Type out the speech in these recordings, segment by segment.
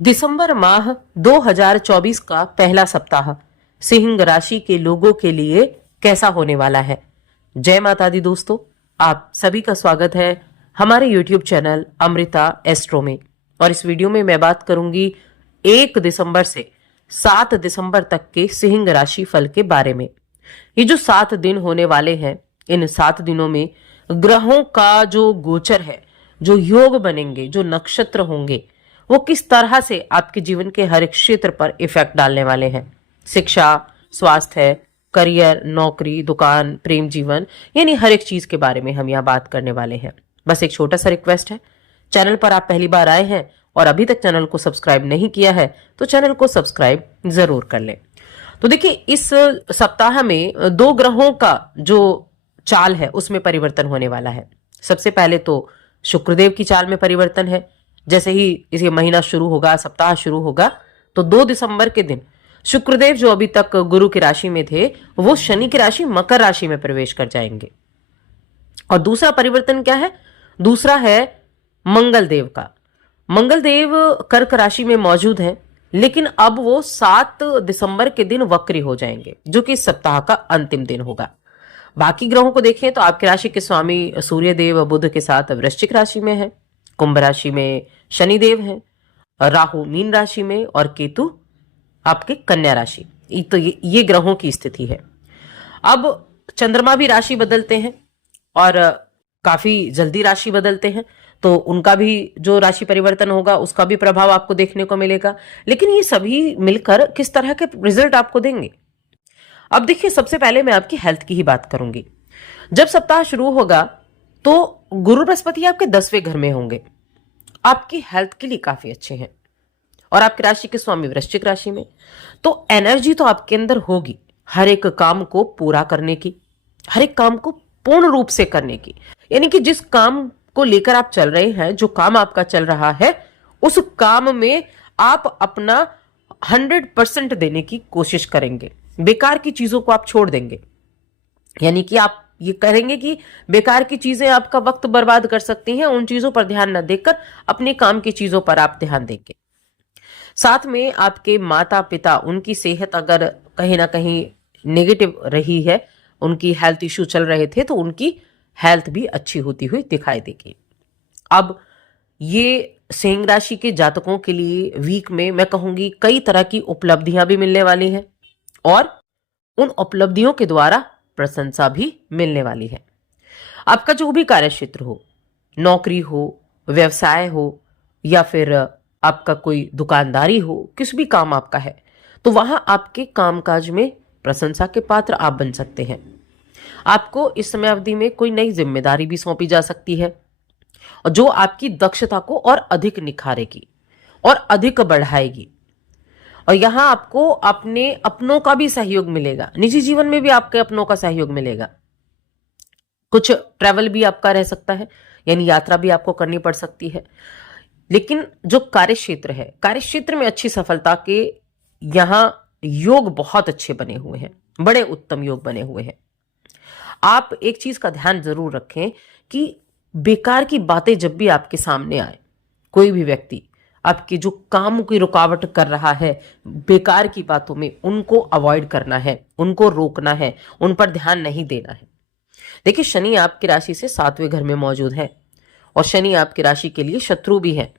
दिसंबर माह 2024 का पहला सप्ताह सिंह राशि के लोगों के लिए कैसा होने वाला है। जय माता दी दोस्तों, आप सभी का स्वागत है हमारे YouTube चैनल अमृता एस्ट्रो में। और इस वीडियो में मैं बात करूंगी 1 दिसंबर से 7 दिसंबर तक के सिंह राशि फल के बारे में। ये जो 7 दिन होने वाले हैं, इन 7 दिनों में ग्रहों का जो गोचर है, जो योग बनेंगे, जो नक्षत्र होंगे, वो किस तरह से आपके जीवन के हर एक क्षेत्र पर इफेक्ट डालने वाले हैं। शिक्षा, स्वास्थ्य, करियर, नौकरी, दुकान, प्रेम जीवन, यानी हर एक चीज के बारे में हम यहाँ बात करने वाले हैं। बस एक छोटा सा रिक्वेस्ट है, चैनल पर आप पहली बार आए हैं और अभी तक चैनल को सब्सक्राइब नहीं किया है तो चैनल को सब्सक्राइब जरूर कर लें। तो देखिए, इस सप्ताह में 2 ग्रहों का जो चाल है उसमें परिवर्तन होने वाला है। सबसे पहले तो शुक्रदेव की चाल में परिवर्तन है। जैसे ही ये महीना शुरू होगा, सप्ताह शुरू होगा, तो 2 दिसंबर के दिन शुक्रदेव जो अभी तक गुरु की राशि में थे, वो शनि की राशि मकर राशि में प्रवेश कर जाएंगे। और दूसरा परिवर्तन क्या है? दूसरा है मंगल देव का। मंगल देव कर्क राशि में मौजूद हैं, लेकिन अब वो 7 दिसंबर के दिन वक्री हो जाएंगे, जो कि इस सप्ताह का अंतिम दिन होगा। बाकी ग्रहों को देखें तो आपकी राशि के स्वामी सूर्य देव बुध के साथ वृश्चिक राशि में है, कुंभ राशि में शनिदेव हैं, राहु मीन राशि में और केतु आपके कन्या राशि। तो ये ग्रहों की स्थिति है। अब चंद्रमा भी राशि बदलते हैं और काफी जल्दी राशि बदलते हैं, तो उनका भी जो राशि परिवर्तन होगा उसका भी प्रभाव आपको देखने को मिलेगा। लेकिन ये सभी मिलकर किस तरह के रिजल्ट आपको देंगे? अब देखिए, सबसे पहले मैं आपकी हेल्थ की ही बात करूंगी। जब सप्ताह शुरू होगा तो गुरु बृहस्पति आपके 10वें घर में होंगे, आपकी हेल्थ के लिए काफी अच्छे हैं। और आपकी राशि के स्वामी वृश्चिक राशि में, तो एनर्जी तो आपके अंदर होगी हर एक काम को पूरा करने की, हर एक काम को पूर्ण रूप से करने की। यानी कि जिस काम को लेकर आप चल रहे हैं, जो काम आपका चल रहा है, उस काम में आप अपना 100% देने की कोशिश करेंगे। बेकार की चीजों को आप छोड़ देंगे। यानी कि आप ये करेंगे कि बेकार की चीजें आपका वक्त बर्बाद कर सकती हैं, उन चीजों पर ध्यान न देकर अपने काम की चीजों पर आप ध्यान देंगे। साथ में आपके माता पिता, उनकी सेहत अगर कहीं ना कहीं नेगेटिव रही है, उनकी हेल्थ इश्यू चल रहे थे, तो उनकी हेल्थ भी अच्छी होती हुई दिखाई देगी। अब ये सिंह राशि के जातकों के लिए वीक में मैं कहूंगी कई तरह की उपलब्धियां भी मिलने वाली हैं और उन उपलब्धियों के द्वारा प्रशंसा भी मिलने वाली है। आपका जो भी कार्य क्षेत्र हो, नौकरी हो, व्यवसाय हो, या फिर आपका कोई दुकानदारी हो, किस भी काम आपका है, तो वहां आपके कामकाज में प्रशंसा के पात्र आप बन सकते हैं। आपको इस समय अवधि में कोई नई जिम्मेदारी भी सौंपी जा सकती है, और जो आपकी दक्षता को और अधिक निखारेगी और अधिक बढ़ाएगी। और यहां आपको अपने अपनों का भी सहयोग मिलेगा, निजी जीवन में भी आपके अपनों का सहयोग मिलेगा। कुछ ट्रैवल भी आपका रह सकता है, यानी यात्रा भी आपको करनी पड़ सकती है। लेकिन जो कार्य क्षेत्र है, कार्य क्षेत्र में अच्छी सफलता के यहां योग बहुत अच्छे बने हुए हैं, बड़े उत्तम योग बने हुए हैं। आप एक चीज का ध्यान जरूर रखें कि बेकार की बातें जब भी आपके सामने आए, कोई भी व्यक्ति आपके जो काम की रुकावट कर रहा है बेकार की बातों में, उनको अवॉइड करना है, उनको रोकना है, उन पर ध्यान नहीं देना है। देखिए, शनि आपकी राशि से 7वें घर में मौजूद है और शनि आपकी राशि के लिए शत्रु भी है।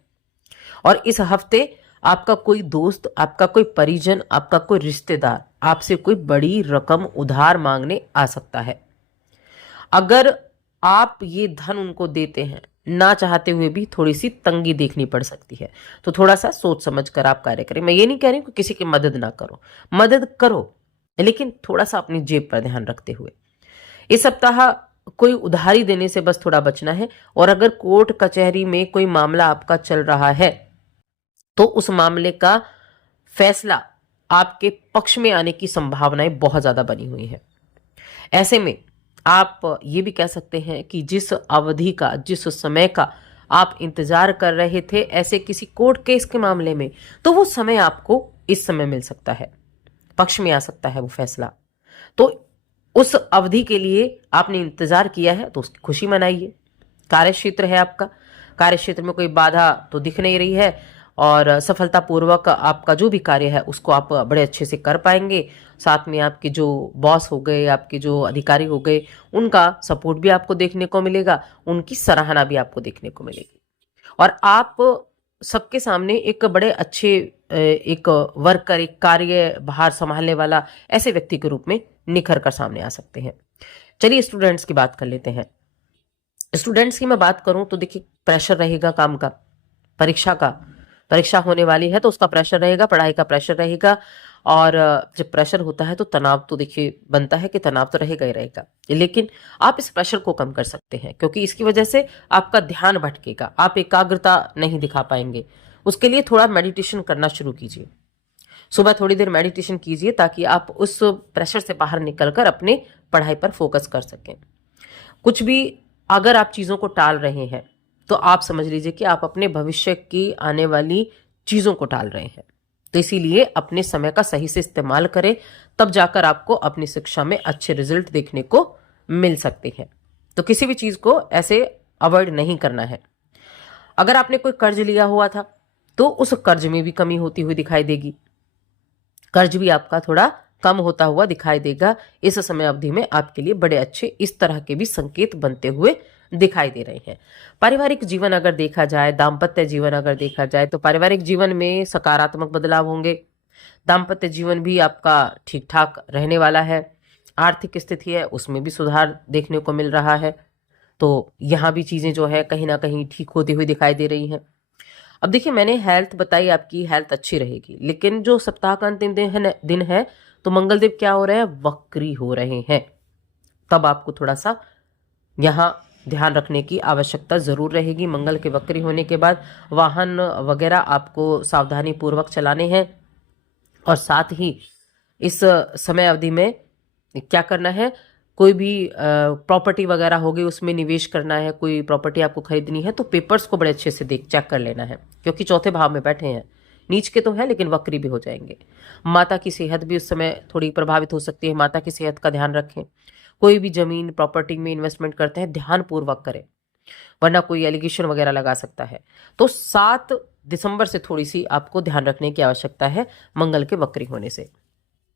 और इस हफ्ते आपका कोई दोस्त, आपका कोई परिजन, आपका कोई रिश्तेदार आपसे कोई बड़ी रकम उधार मांगने आ सकता है। अगर आप ये धन उनको देते हैं, ना चाहते हुए भी थोड़ी सी तंगी देखनी पड़ सकती है, तो थोड़ा सा सोच समझ कर आप कार्य करें। मैं ये नहीं कह रही कि किसी की मदद ना करो, मदद करो, लेकिन थोड़ा सा अपनी जेब पर ध्यान रखते हुए। इस सप्ताह कोई उधारी देने से बस थोड़ा बचना है। और अगर कोर्ट कचहरी में कोई मामला आपका चल रहा है, तो उस मामले का फैसला आपके पक्ष में आने की संभावनाएं बहुत ज्यादा बनी हुई है। ऐसे में आप ये भी कह सकते हैं कि जिस अवधि का, जिस समय का आप इंतजार कर रहे थे ऐसे किसी कोर्ट केस के मामले में, तो वो समय आपको इस समय मिल सकता है, पक्ष में आ सकता है वो फैसला। तो उस अवधि के लिए आपने इंतजार किया है तो उसकी खुशी मनाइए। कार्य क्षेत्र है आपका, कार्य क्षेत्र में कोई बाधा तो दिख नहीं रही है और सफलतापूर्वक आपका जो भी कार्य है उसको आप बड़े अच्छे से कर पाएंगे। साथ में आपके जो बॉस हो गए, आपके जो अधिकारी हो गए, उनका सपोर्ट भी आपको देखने को मिलेगा, उनकी सराहना भी आपको देखने को मिलेगी। और आप सबके सामने एक बड़े अच्छे एक वर्कर, एक कार्य भार संभालने वाला ऐसे व्यक्ति के रूप में निखर कर सामने आ सकते हैं। चलिए स्टूडेंट्स की बात कर लेते हैं। स्टूडेंट्स की मैं बात करूं तो देखिए, प्रेशर रहेगा काम का, परीक्षा का, परीक्षा होने वाली है तो उसका प्रेशर रहेगा, पढ़ाई का प्रेशर रहेगा। और जब प्रेशर होता है तो तनाव तो देखिए बनता है कि तनाव तो रहेगा ही रहेगा, लेकिन आप इस प्रेशर को कम कर सकते हैं, क्योंकि इसकी वजह से आपका ध्यान भटकेगा, आप एकाग्रता नहीं दिखा पाएंगे। उसके लिए थोड़ा मेडिटेशन करना शुरू कीजिए। सुबह थोड़ी देर मेडिटेशन कीजिए ताकि आप उस प्रेशर से बाहर निकलकर अपने पढ़ाई पर फोकस कर सकें। कुछ भी अगर आप चीज़ों को टाल रहे हैं तो आप समझ लीजिए कि आप अपने भविष्य की आने वाली चीज़ों को टाल रहे हैं। तो इसीलिए अपने समय का सही से इस्तेमाल करें, तब जाकर आपको अपनी शिक्षा में अच्छे रिजल्ट देखने को मिल सकते हैं। तो किसी भी चीज़ को ऐसे अवॉइड नहीं करना है। अगर आपने कोई कर्ज लिया हुआ था तो उस कर्ज में भी कमी होती हुई दिखाई देगी, कर्ज भी आपका थोड़ा कम होता हुआ दिखाई देगा। इस समय अवधि में आपके लिए बड़े अच्छे इस तरह के भी संकेत बनते हुए दिखाई दे रहे हैं। पारिवारिक जीवन अगर देखा जाए, दाम्पत्य जीवन अगर देखा जाए, तो पारिवारिक जीवन में सकारात्मक बदलाव होंगे। दाम्पत्य जीवन भी आपका ठीक ठाक रहने वाला है। आर्थिक स्थिति है उसमें भी सुधार देखने को मिल रहा है। तो यहाँ भी चीजें जो है कहीं ना कहीं ठीक होती हुई दिखाई दे रही हैं। अब देखिए, मैंने हेल्थ बताई, आपकी हेल्थ अच्छी रहेगी, लेकिन जो सप्ताह का अंतिम दिन है तो मंगलदेव क्या हो रहे हैं, वक्री हो रहे हैं। तब आपको थोड़ा सा यहाँ ध्यान रखने की आवश्यकता जरूर रहेगी। मंगल के वक्री होने के बाद वाहन वगैरह आपको सावधानी पूर्वक चलाने हैं। और साथ ही इस समय अवधि में क्या करना है, कोई भी प्रॉपर्टी वगैरह होगी उसमें निवेश करना है, कोई प्रॉपर्टी आपको खरीदनी है तो पेपर्स को बड़े अच्छे से चेक कर लेना है, क्योंकि चौथे भाव में बैठे हैं। नीच के तो है लेकिन वक्री भी हो जाएंगे। माता की सेहत भी उस समय थोड़ी प्रभावित हो सकती है, माता की सेहत का ध्यान रखें। कोई भी जमीन प्रॉपर्टी में इन्वेस्टमेंट करते हैं ध्यान पूर्वक करें, वरना कोई एलिगेशन वगैरह लगा सकता है। तो 7 दिसंबर से थोड़ी सी आपको ध्यान रखने की आवश्यकता है मंगल के वक्री होने से,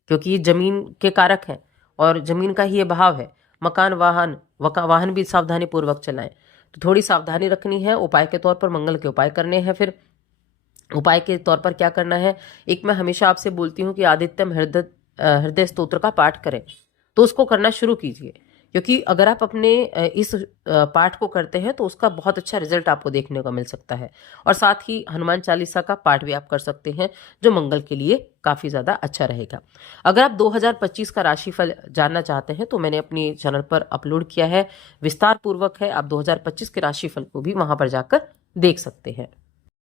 क्योंकि ये जमीन के कारक हैं और जमीन का ही ये भाव है। मकान वाहन भी सावधानी पूर्वक चलाएं। तो थोड़ी सावधानी रखनी है। उपाय के तौर पर मंगल के उपाय करने हैं। फिर उपाय के तौर पर क्या करना है, एक मैं हमेशा आपसे बोलती हूँ कि आदित्यम हृदय स्तोत्र का पाठ करें, तो उसको करना शुरू कीजिए, क्योंकि अगर आप अपने इस पाठ को करते हैं तो उसका बहुत अच्छा रिजल्ट आपको देखने को मिल सकता है। और साथ ही हनुमान चालीसा का पाठ भी आप कर सकते हैं, जो मंगल के लिए काफ़ी ज़्यादा अच्छा रहेगा। अगर आप 2025 का राशिफल जानना चाहते हैं तो मैंने अपने चैनल पर अपलोड किया है, विस्तार पूर्वक है। आप 2025 के राशिफल को भी वहां पर जाकर देख सकते हैं।